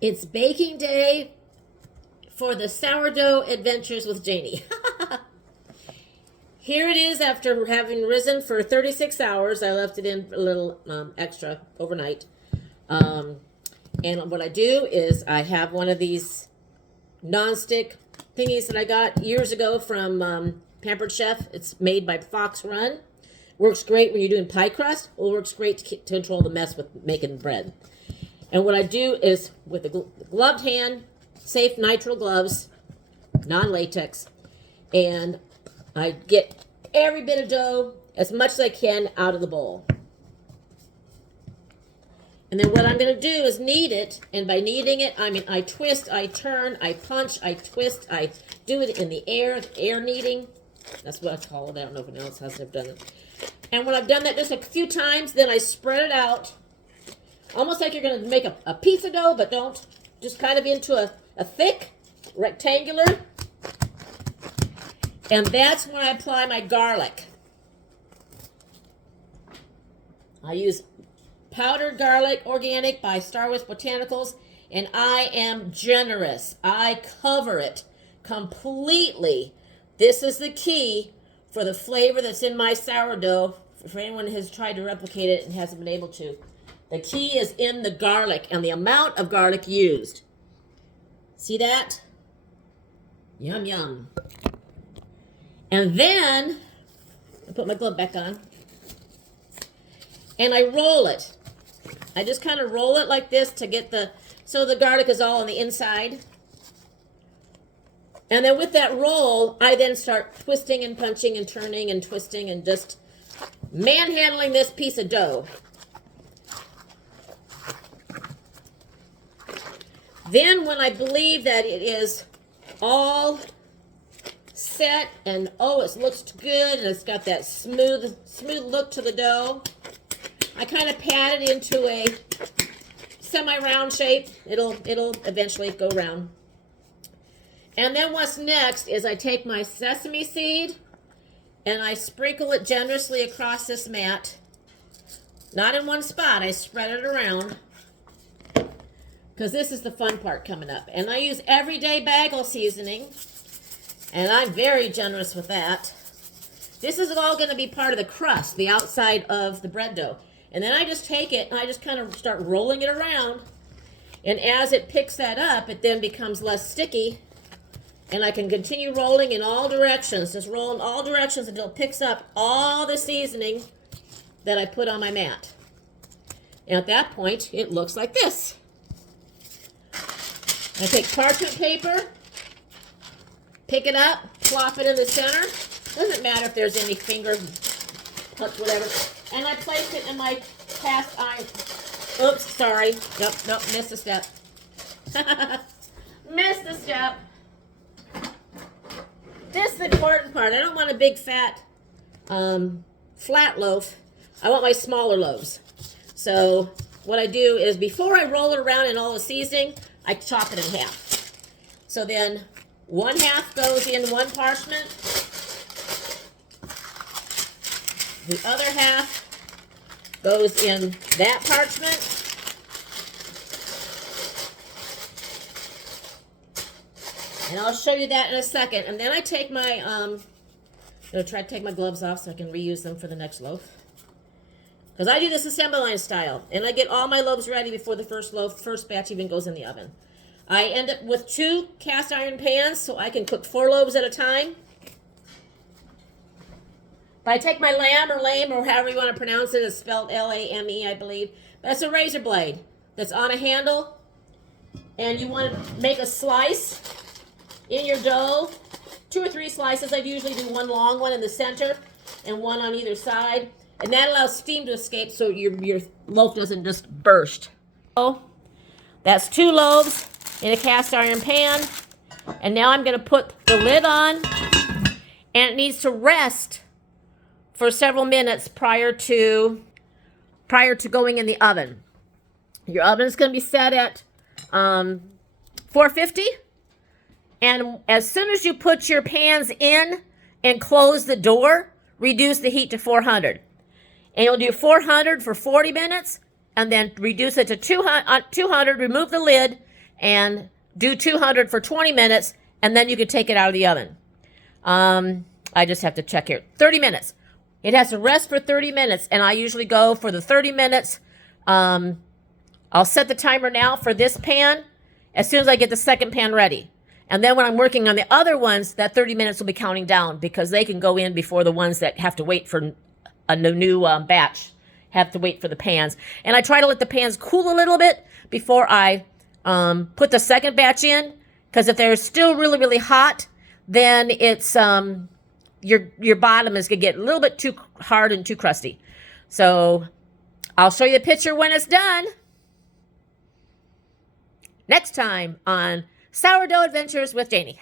It's baking day for the sourdough adventures with Janie. Here it is after having risen for 36 hours. I left it in a little extra overnight. And what I do is I have one of these nonstick thingies that I got years ago from Pampered Chef. It's made by Fox Run. Works great when you're doing pie crust. Well, works great to control the mess with making bread. And what I do is with a gloved hand, safe nitrile gloves, non-latex, and I get every bit of dough, as much as I can, out of the bowl. And then what I'm going to do is knead it, and by kneading it, I mean I twist, I turn, I punch, I twist, I do it in the air kneading. That's what I call it. I don't know if anyone else has done it. And when I've done that just a few times, then I spread it out, almost like you're going to make a pizza dough, but don't. Just kind of into a thick rectangular. And that's when I apply my garlic. I use powdered garlic, organic, by Star Wars Botanicals, and I am generous. I cover it completely. This is the key for the flavor that's in my sourdough, for anyone who has tried to replicate it and hasn't been able to. The key is in the garlic and the amount of garlic used. See that? Yum, yum. And then, I put my glove back on, and I roll it. I just kind of roll it like this to get so the garlic is all on the inside. And then with that roll, I then start twisting and punching and turning and twisting and just manhandling this piece of dough. Then when I believe that it is all set and it looks good and it's got that smooth look to the dough, I kind of pat it into a semi-round shape. It'll eventually go round. And then what's next is I take my sesame seed and I sprinkle it generously across this mat. Not in one spot, I spread it around, because this is the fun part coming up. And I use everyday bagel seasoning, and I'm very generous with that. This is all going to be part of the crust, the outside of the bread dough. And then I just take it and I just kind of start rolling it around. And as it picks that up, it then becomes less sticky. And I can continue rolling in all directions, just roll in all directions until it picks up all the seasoning that I put on my mat. And at that point, it looks like this. I take parchment paper, pick it up, plop it in the center. Doesn't matter if there's any finger touch, whatever. And I place it in my cast iron. Oops, sorry. Nope, missed a step. Missed a step. This is the important part. I don't want a big fat flat loaf. I want my smaller loaves. So what I do is before I roll it around in all the seasoning, I chop it in half. So then one half goes in one parchment. The other half goes in that parchment. And I'll show you that in a second. And then I take my, I'm going to try to take my gloves off so I can reuse them for the next loaf. Because I do this assembly line style. And I get all my loaves ready before the first batch even goes in the oven. I end up with 2 cast iron pans so I can cook 4 loaves at a time. But I take my lamb or lame or however you want to pronounce it. It's spelled L-A-M-E, I believe. That's a razor blade that's on a handle. And you want to make a slice in your dough. 2 or 3 slices. I usually do one long one in the center and one on either side. And that allows steam to escape so your loaf doesn't just burst. So that's 2 loaves in a cast iron pan. And now I'm going to put the lid on. And it needs to rest for several minutes prior to going in the oven. Your oven is going to be set at 450. And as soon as you put your pans in and close the door, reduce the heat to 400. And you'll do 400 for 40 minutes, and then reduce it to 200, remove the lid, and do 200 for 20 minutes, and then you can take it out of the oven. I just have to check here. 30 minutes. It has to rest for 30 minutes, and I usually go for the 30 minutes. I'll set the timer now for this pan as soon as I get the second pan ready. And then when I'm working on the other ones, that 30 minutes will be counting down because they can go in before the ones that have to wait for a new batch have to wait for the pans. And I try to let the pans cool a little bit before I put the second batch in, because if they're still really, really hot, then it's your bottom is going to get a little bit too hard and too crusty. So I'll show you the picture when it's done. Next time on Sourdough Adventures with Janie.